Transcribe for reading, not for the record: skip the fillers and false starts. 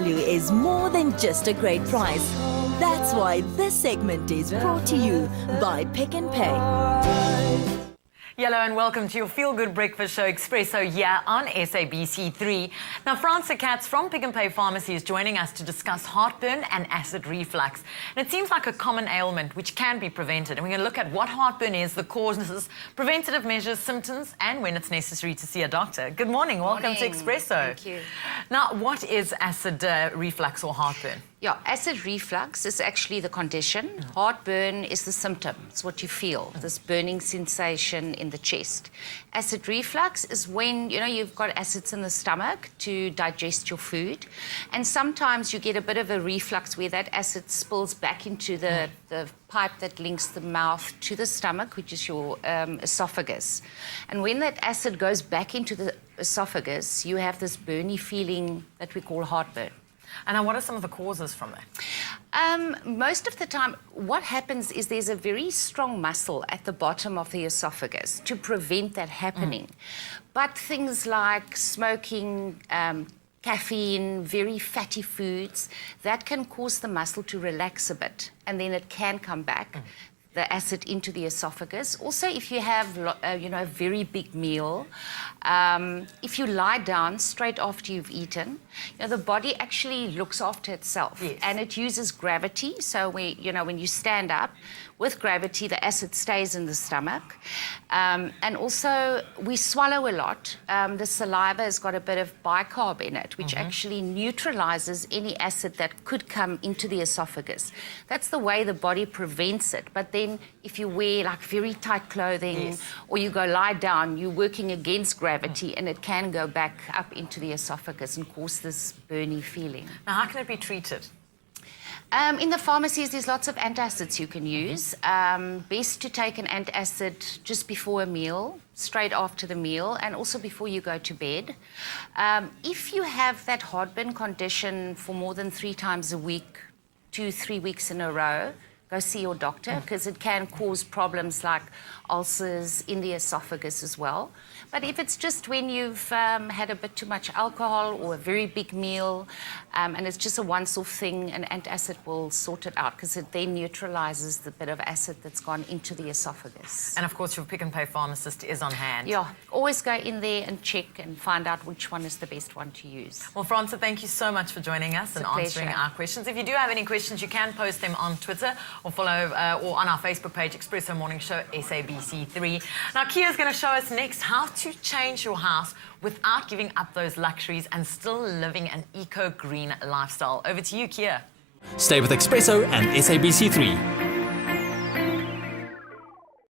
value is more than just a great price. That's why this segment is brought to you by Pick n Pay. Hello and welcome to your Feel Good Breakfast Show Expresso here on SABC3. Now, Fransa Katz from Pick n Pay Pharmacy is joining us to discuss heartburn and acid reflux. And it seems like a common ailment which can be prevented. And we're going to look at what heartburn is, the causes, preventative measures, symptoms, and when it's necessary to see a doctor. Good morning. Welcome to Expresso. Thank you. Now, what is acid reflux or heartburn? Yeah, acid reflux is actually the condition. Heartburn is the symptom. It's what you feel, this burning sensation in the chest. Acid reflux is when, you've got acids in the stomach to digest your food. And sometimes you get a bit of a reflux where that acid spills back into the pipe that links the mouth to the stomach, which is your esophagus. And when that acid goes back into the esophagus, you have this burny feeling that we call heartburn. And what are some of the causes from that? Most of the time, what happens is there's a very strong muscle at the bottom of the esophagus to prevent that happening. But things like smoking, caffeine, very fatty foods, that can cause the muscle to relax a bit, and then it can come back. The acid into the esophagus. Also, if you have, a very big meal, if you lie down straight after you've eaten, the body actually looks after itself. Yes. And it uses gravity. So, when you stand up, with gravity, the acid stays in the stomach. And also, we swallow a lot. The saliva has got a bit of bicarb in it, which actually neutralizes any acid that could come into the esophagus. That's the way the body prevents it. But then, if you wear like very tight clothing, or you go lie down, you're working against gravity, and it can go back up into the esophagus and cause this burning feeling. Now, how can it be treated? In the pharmacies, there's lots of antacids you can use. Best to take an antacid just before a meal, straight after the meal, and also before you go to bed. If you have that heartburn condition for more than 3 times a week, 2-3 weeks in a row, go see your doctor, because it can cause problems like ulcers in the esophagus as well. But if it's just when you've had a bit too much alcohol or a very big meal, and it's just a once-off thing, an antacid will sort it out, because it then neutralizes the bit of acid that's gone into the esophagus. And of course, your Pick n Pay pharmacist is on hand. Yeah, always go in there and check and find out which one is the best one to use. Well, Fransa, thank you so much for joining us and answering our questions. If you do have any questions, you can post them on Twitter or follow or on our Facebook page, Expresso Morning Show SABC3. Now, Kia's going to show us next how to change your house without giving up those luxuries and still living an eco-green lifestyle. Over to you, Kia. Stay with Expresso and SABC3.